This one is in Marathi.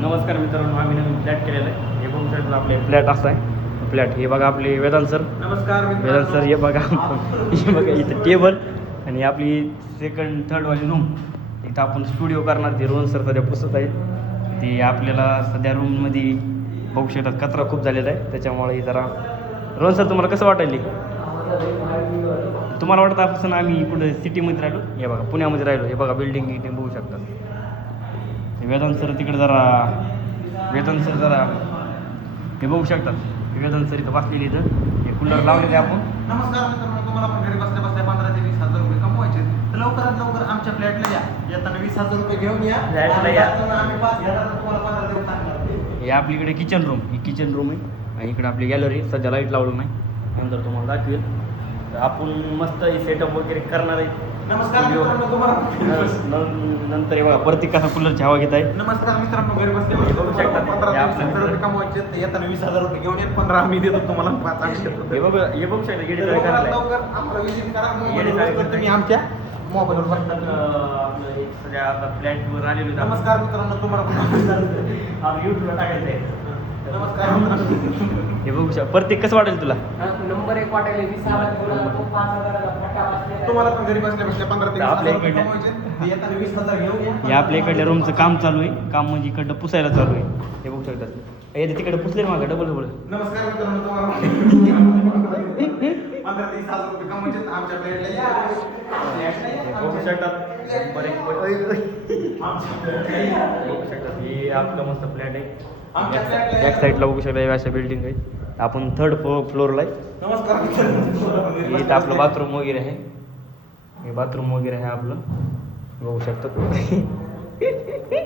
नमस्कार मित्रांनो, आम्ही नवीन फ्लॅट केलेला आहे. हे बघू शकता आपले फ्लॅट असा आहे. फ्लॅट हे बघा आपले वेदांत सर. नमस्कार वेदांत सर हे बघा. हे बघा इथं टेबल आणि आपली सेकंड थर्ड वाली रूम. इथं आपण स्टुडिओ करणार. ते रोहन सर सध्या पुसत आहेत. ते आपल्याला सध्या रूममध्ये बघू शकतात कचरा खूप झालेला आहे. त्याच्यामुळे जरा रोहन सर तुम्हाला कसं वाटायले? तुम्हाला वाटतं आपण आम्ही कुठं सिटीमध्ये राहिलो? हे बघा पुण्यामध्ये राहिलो. हे बघा बिल्डिंग इथे बघू शकता. वेदांत सर तिकडे जरा हे बघू शकतात. वेदांत सर इथं बसलेले इथं हे कूलर लावलेले आपण. नमस्कार मित्रांनो, तुम्हाला पण घरी बसल्या बसल्या 15 ते 20,000 रुपये कमवायचे तर लवकरात लवकर आमच्या फ्लॅटला या. येताना 20,000 रुपये घेऊन या. फ्लॅटला या. आम्ही 5,000 तुम्हाला 15 दिवस सांगणार. हे आपल्याकडे किचन रूम. ही किचन रूम आहे आणि इकडे आपली गॅलरी. सध्या लाईट लावलं नाही, नंतर तुम्हाला दाखवेल. तर आपण मस्त सेटअप वगैरे करणार आहे. नमस्कार मित्रांनो, तुम्हाला नंतर हे बघा परत कसा कूलरची हवा घेत आहे. नमस्कार मित्रांनो, घरी बसल्या बसल्या बघू शकता. 15 हे ते आपलं 20,000 रुपये कमवायचे तर येताना 20,000 रुपये घेऊन येत. 15 आम्ही देतो तुम्हाला, 5 आम्ही देतो. हे बघू शकता गेडी लवकरात करायला लवकर आम्हाला विजिट करा. येडे मोबाईल काय तुम्ही आमच्या मोबाईलवर बघता. आपलं हे सध्या आता फ्लॅटवर आलेलो आहे. नमस्कार मित्रांनो, तुम्हाला आपण यूट्यूबला टाकायचं आहे. नमस्कार मित्रांनो. हे बघू शकता. प्रत्येक कसं वाटेल तुला? नंबर 1 वाटायला 20,000 तुम्हाला पण घरी बसल्या बसल्या 15 ते 20,000 रुपये आपल्या कमवायचे. येताना 20,000 घेऊन या. हे आपल्या इकडल्या रूमचं काम चालू आहे. काम म्हणजे इकडं पुसायला चालू आहे. हे बघू शकतात. हे तिकडे पुसले ना मागं डबल. नमस्कार मित्रांनो, तुम्हाला 15 ते 20,000 रुपये कमवायचे तर आमच्या फ्लॅटला या. बघू शकतात. बघू शकतात. हे आपलं मस्त फ्लॅट आहे. बॅक साईडला बघू शकता अशा बिल्डिंग आहेत. आपण थर्ड फ्लोअरला आहे. नमस्कार मित्रांनो. इथं आपलं बाथरूम वगैरे आहे. हे बाथरूम वगैरे आहे आपलं, बघू शकता.